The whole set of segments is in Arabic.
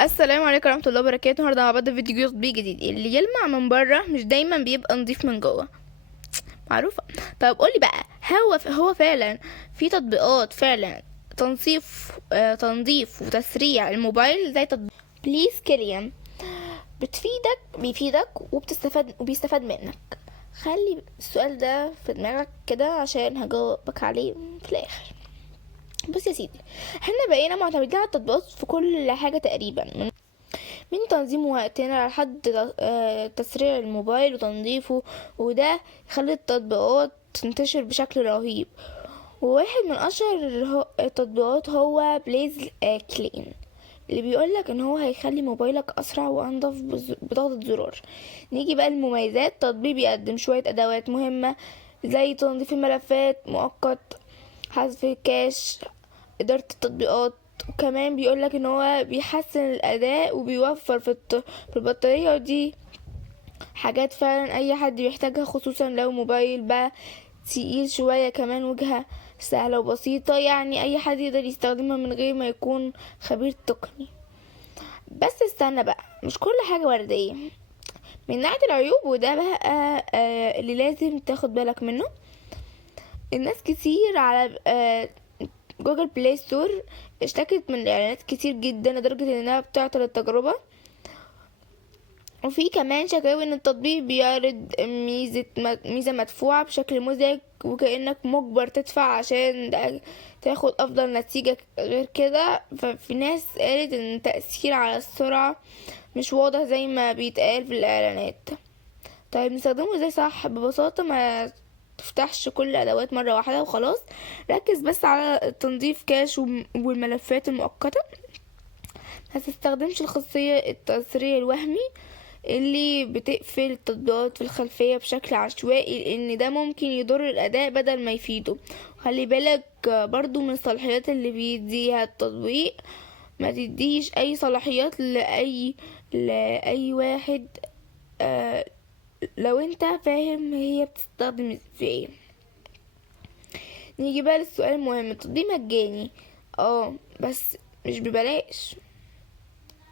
السلام عليكم ورحمة الله وبركاته. النهارده مع بعض فيديو تطبيق جديد. اللي يلمع من بره مش دايما بيبقى نضيف من جوه، معروفة. طيب قولي بقى، هو فعلا في تطبيقات فعلا تنظيف وتسريع الموبايل زي تطبيق بليز كيليان بيفيدك وبيستفاد منك؟ خلي السؤال ده في دماغك كده عشان هجاوبك عليه في الاخر. بص يا سيدي، احنا بقينا معتمدين على التطبيقات في كل حاجة تقريبا، من تنظيم وقتنا لحد تسريع الموبايل وتنظيفه، وده يخلي التطبيقات تنتشر بشكل رهيب. وواحد من اشهر التطبيقات هو بليز كلين، اللي بيقولك ان هو هيخلي موبايلك اسرع وانضف بضغطة زرار. نيجي بقى المميزات. التطبيق بيقدم شوية ادوات مهمة زي تنظيف الملفات مؤقت، حذف الكاش، ادارة التطبيقات. وكمان بيقولك ان هو بيحسن الاداء وبيوفر في البطارية، ودي حاجات فعلا اي حد بيحتاجها، خصوصا لو موبايل بقى تقيل شوية. كمان وجهة سهلة وبسيطة، يعني اي حد يقدر يستخدمها من غير ما يكون خبير تقني. بس استنى بقى، مش كل حاجة وردية. من ناحية العيوب، وده بقى اللي لازم تاخد بالك منه. الناس كتير على جوجل بلاي ستور اشتكت من الاعلانات كتير جدا لدرجة انها بتعطل التجربة. وفي كمان شكاوي ان التطبيق بيعرض ميزة مدفوعة بشكل مزعج، وكأنك مجبر تدفع عشان تاخد افضل نتيجة. غير كده، ففي ناس قالت ان التأثير على السرعة مش واضح زي ما بيتقال في الاعلانات. طيب نستخدمه ازاي صح؟ ببساطة، ما تفتحش كل الادوات مرة واحدة وخلاص. ركز بس على تنظيف كاش والملفات المؤقتة. ما تستخدمش الخاصية التسريع الوهمي اللي بتقفل التطبيقات في الخلفية بشكل عشوائي، لان ده ممكن يضر الاداء بدل ما يفيده. خلي بالك برضو من الصلاحيات اللي بيديها التطبيق. ما تديش اي صلاحيات لأي واحد، لو انت فاهم هي بتستخدم في ايه. نيجي بقى للسؤال المهم. التطبيق مجاني، بس مش ببلاش.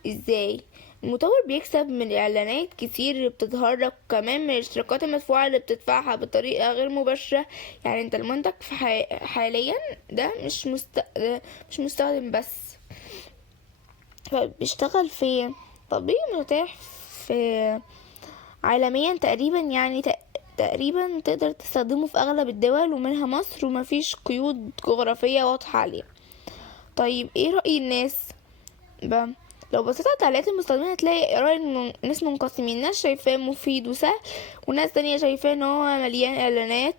ازاي؟ المطور بيكسب من الاعلانات كتير اللي بتظهر لك، كمان من الاشتراكات المدفوعه اللي بتدفعها بطريقه غير مباشره. يعني انت المنتج في حاليا ده مش مستخدم بس. فبيشتغل في تطبيق متاح في عالميا تقريبا، يعني تقريبا تقدر تستخدمه في اغلب الدول ومنها مصر، ومفيش قيود جغرافية واضحة عليه. طيب ايه رأي الناس بقى؟ لو بصيت على تعليقات المستخدمين هتلاقي رأي ناس منقسمين. ناس شايفاه مفيد وسهل، وناس تانية شايفاه ان هو مليان اعلانات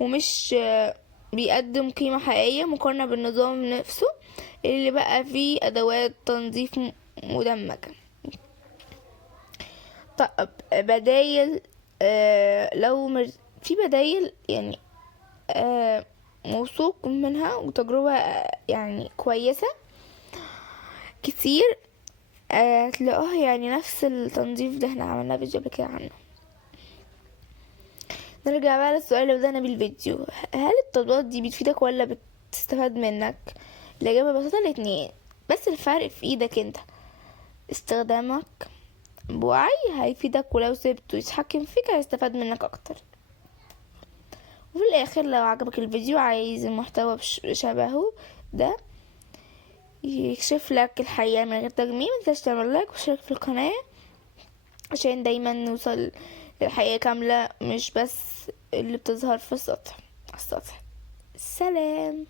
ومش بيقدم قيمة حقيقية مقارنة بالنظام نفسه اللي بقى فيه ادوات تنظيف مدمجة. طب بدايل، في بدايل يعني موثوق منها وتجربة يعني كويسة كتير. هتلاقوها يعني نفس التنظيف ده احنا عملنا فيديو قبل كده عنه. نرجع بقى للسؤال اللي بدأنا بالفيديو. هل التطبيقات دي بتفيدك ولا بتستفاد منك؟ الإجابة ببساطة الاتنين، بس الفرق في ايدك انت. استخدامك بوعي هيفيدك، ولو سبته يتحكم فيك هيستفاد منك اكتر. وفي الاخر، لو عجبك الفيديو عايز المحتوى شبهه ده يكشف لك الحقيقة من غير تجميل، متنساش تعمل لايك واشترك في القناة عشان دايما نوصل للحقيقة كاملة، مش بس اللي بتظهر في السطح. سلام.